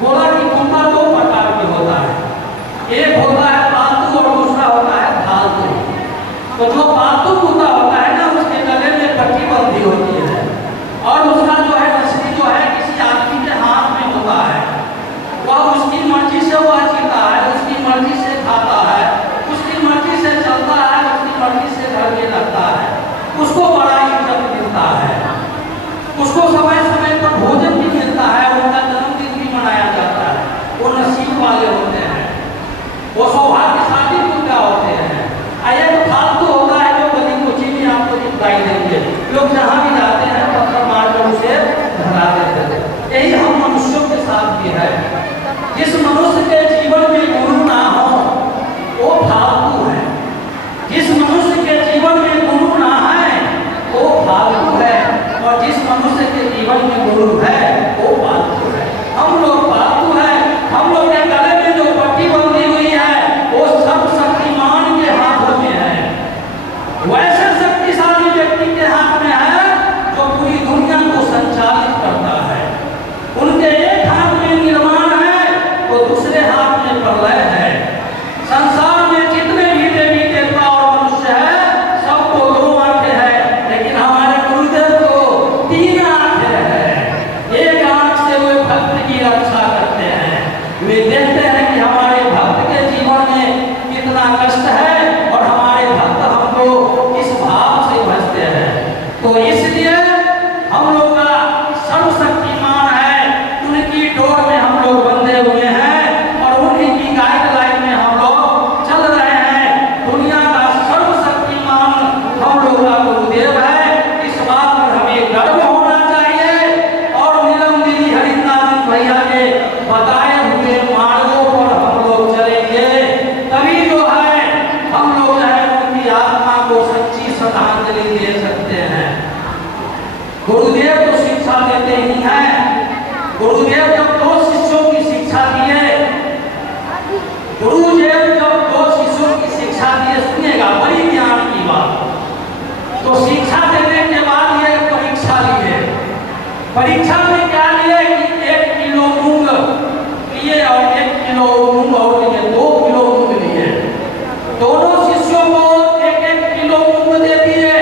बोला कि कुत्ता दो प्रकार के होता है, एक होता है पालतू और दूसरा होता है फालतू। तो जो पालतू कुत्ता होता है ना, उसके गले में पट्टी बंधी होती है और उसका जो है रस्सी जो है किसी आदमी के हाथ में होता है। वह उसकी मर्जी से वह जीता है, उसकी मर्जी से खाता है, उसकी मर्जी से चलता है, उसकी मर्जी से घर में रहता है। उसको बड़ा इज्जत मिलता है, उसको समय समय पर भोजन भी मिलता है, उनका जन्मदिन भी मनाया जाता है। वो नसीब वाले होते हैं, वो सौभाग्यशाली कुत्ता होते हैं। एक फालतू होता है जो गली कुची में आपको दिखाई देंगे, लोग जहाँ भी जाते हैं पत्थर मारकर उसे धरा देते हैं। यही हम मनुष्यों के साथ भी है। जिस मनुष्य के जीवन में गुरु ना हो वो फालतू है, जिस मनुष्य के जीवन में गुरु ना है वो फालतू है, और जिस मनुष्य के जीवन में गुरु है वो पालतू है। हम लोग पालतू है। हम लोग के गले में जो पट्टी बंधी हुई है वो सब शक्तिमान के हाथों में है। वैसे शक्तिशाली व्यक्ति के हाथ में है जो पूरी दुनिया को संचालित करता है। उनके एक हाथ में निर्माण है तो दूसरे हाथ में प्रलय है। संसार में जितने भी देवी देवता और मनुष्य है सबको दो आंखें हैं, लेकिन हमारे गुरुदेव को तीन आंखें हैं। एक आंख से वे भक्त की रक्षा करते हैं, वे देखते हैं कि हमारे भक्त के जीवन में कितना कष्ट है और हमारे भक्त हमको किस भाव से भजते हैं। तो इसलिए हम लोग का सर्वशक्तिमान है, उनकी डोर में हम लोग बंधे हुए हैं और उन्हीं की गाइडलाइन में हम लोग चल रहे हैं। दुनिया का सर्वशक्तिमान हम लोग का गुरुदेव है, इस बात पर हमें गर्व होना चाहिए। और नीलम दीदी हरिनाथ भैया के बताए हुए मार्गों पर हम लोग चलेंगे, तभी जो है हम लोग जो है उनकी आत्मा को सच्ची श्रद्धांजलि दे सकते हैं। गुरुदेव तो शिक्षा देते ही हैं। गुरुदेव जब दो शिष्यों की शिक्षा दिए, गुरुदेव जब दो शिष्यों की शिक्षा दिए, सुनिएगा बड़ी ज्ञान की बात। तो शिक्षा देने के बाद ये परीक्षा लिए। परीक्षा में क्या लिए कि 1 किलो मूंग लिए और 1 किलो मूंग और लिए 2 किलो मूंग लिए। दोनों शिष्यों को 1-1 किलो मूंग दे दिए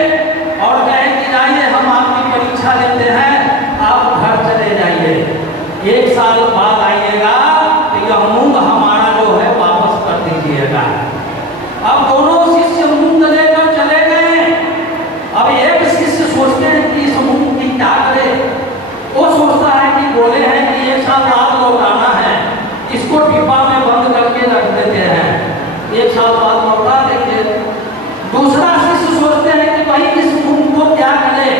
और कहे कि जाइए हम आपकी परीक्षा लेते हैं, आप घर चले जाइए, 1 साल बाद आइएगा तो यह मूंग हमारा जो है वापस कर दीजिएगा। अब दोनों शिष्य मूंग लेकर चले गए। अब एक शिष्य सोचते हैं कि इस मूंग की क्या करे। वो सोचता है कि बोले हैं कि 1 साल बाद लौटाना है, इसको डिब्बा में बंद करके रख देते हैं, 1 साल बाद लौटा देंगे। दूसरा शिष्य सोचते हैं कि भाई इस मूंग को क्या करे।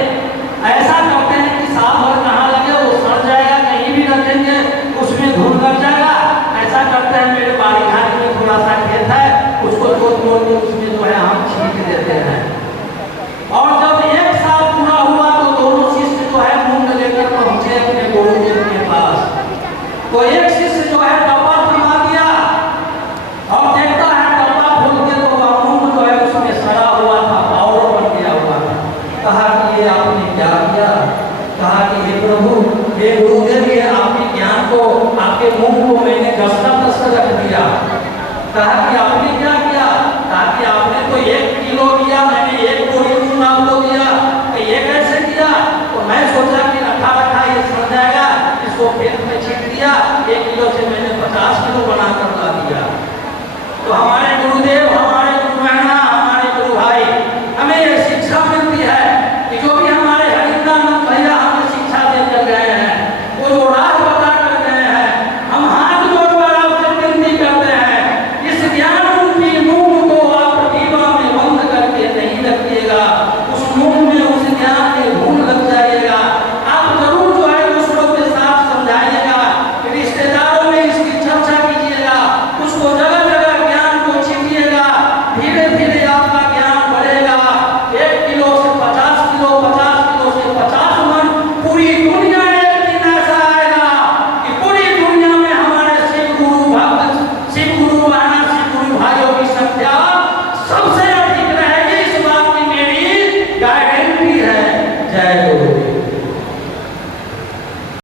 ऐसा करते हैं कि साल भर कहाँ लगे, वो सड़ जाएगा, कहीं भी रखेंगे उसमें धूल लग जाएगा। ऐसा करते हैं मेरे बाड़ी घाट में थोड़ा सा खेत है, उसको जोत के उसमें जो है हम छींट देते हैं। और जब 1 साल पूरा हुआ तो दोनों शिष्य जो है मूंग लेकर पहुंचे अपने गुरुदेव के पास। तो एक शिष्य जो है डब्बा थमा दिया और देखता है डब्बा खोल के तो वह मूंग जो है उसमें सड़ा हुआ था, पाउडर बन गया हुआ था। कहा कि ये आपने क्या किया। कहा कि हे प्रभु, हे गुरुदेव, ये आपके ज्ञान को, आपके मूंग को मैंने दस्तावेज से रख दिया। कहा कि आपने क्या किया। कहा कि आपने तो 1 किलो दिया, मैंने 1 बोरी मूंग आपको दिया, तो ये कैसे किया। तो मैं सोचा कि रखा रखा ये सड़ जाएगा, इसको खेत में छींट दिया, 1 किलो से मैंने 50 किलो बनाकर ला दिया। तो हमारे गुरुदेव